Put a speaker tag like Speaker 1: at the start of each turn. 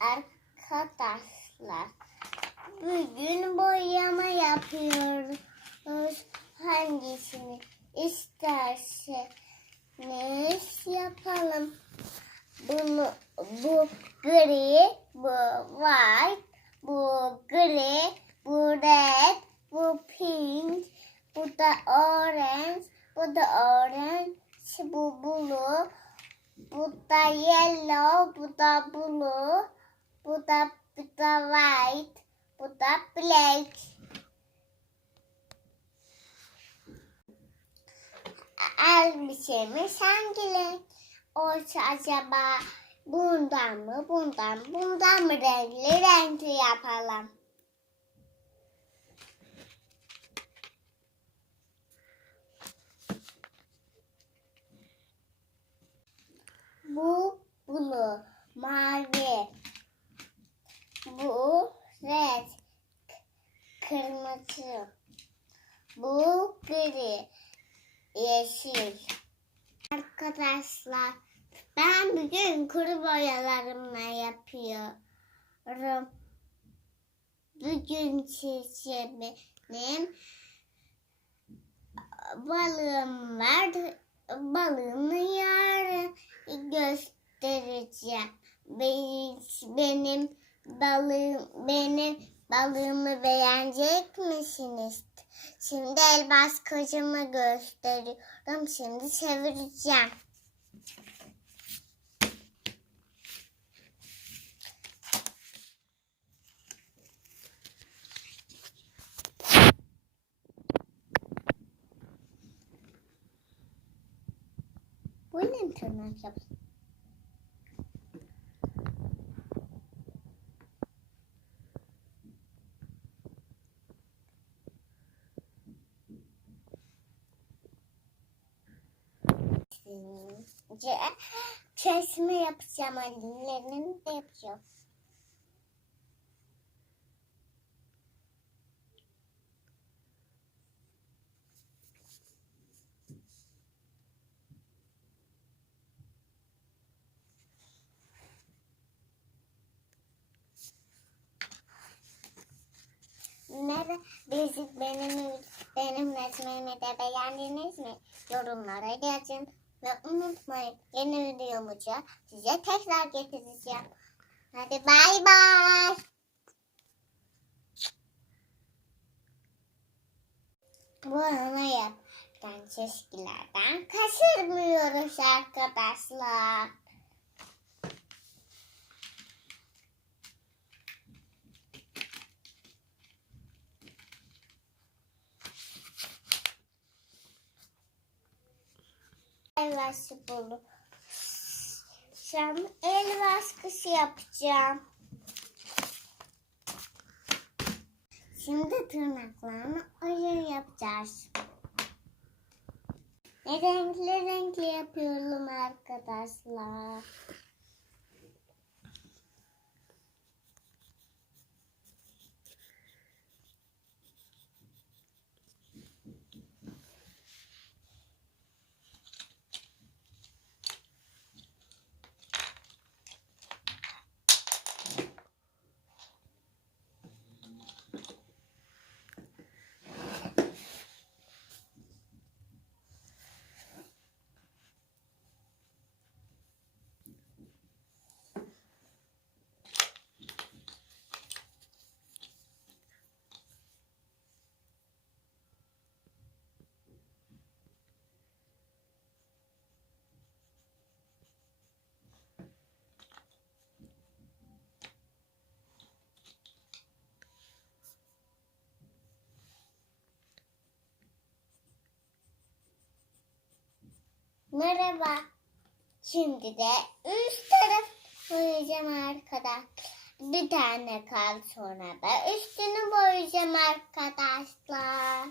Speaker 1: Arkadaşlar bugün boyama yapıyoruz. Hangisini isterseniz yapalım. Bunu bu gri, bu white, bu gri, bu red, bu pink, bu da orange, bu da orange, bu blue, bu da yellow, bu da blue, bu da bu da white, bu da black. Elbisemiz hangi renk olsa acaba bundan mı, bundan, bundan mı renkli renkli yapalım? Bu blue, mavi. Bu red, kırmızı. Bu gri, yeşil. Arkadaşlar ben bugün kuru boyalarımla yapıyorum. Bugün benim balığım var. Balığımı yarın göstereceğim. Benim, benim balığım benim balığımı beğenecek misiniz? Şimdi elbas kocamı gösteriyorum. Şimdi çevireceğim. Bu ne tırnak yap? Şimdi kesme yapacağım annemlerini de yapacağım. Merhaba, bizi benim benim resmimi de beğendiniz mi? Yorumlara yazın ve unutmayın yeni videomuza size tekrar getireceğim. Hadi bay bay. Bu ana yaptan çeşkilerden kaçırmıyoruz arkadaşlar. Buldum. Şimdi el baskısı yapacağım. Şimdi tırnaklarını oyun yapacağız. Ne renkli renkli yapıyorum arkadaşlar. Merhaba. Şimdi de üst taraf boyayacağım arkadaşlar. Bir tane kaldı sonra da üstünü boyayacağım arkadaşlar.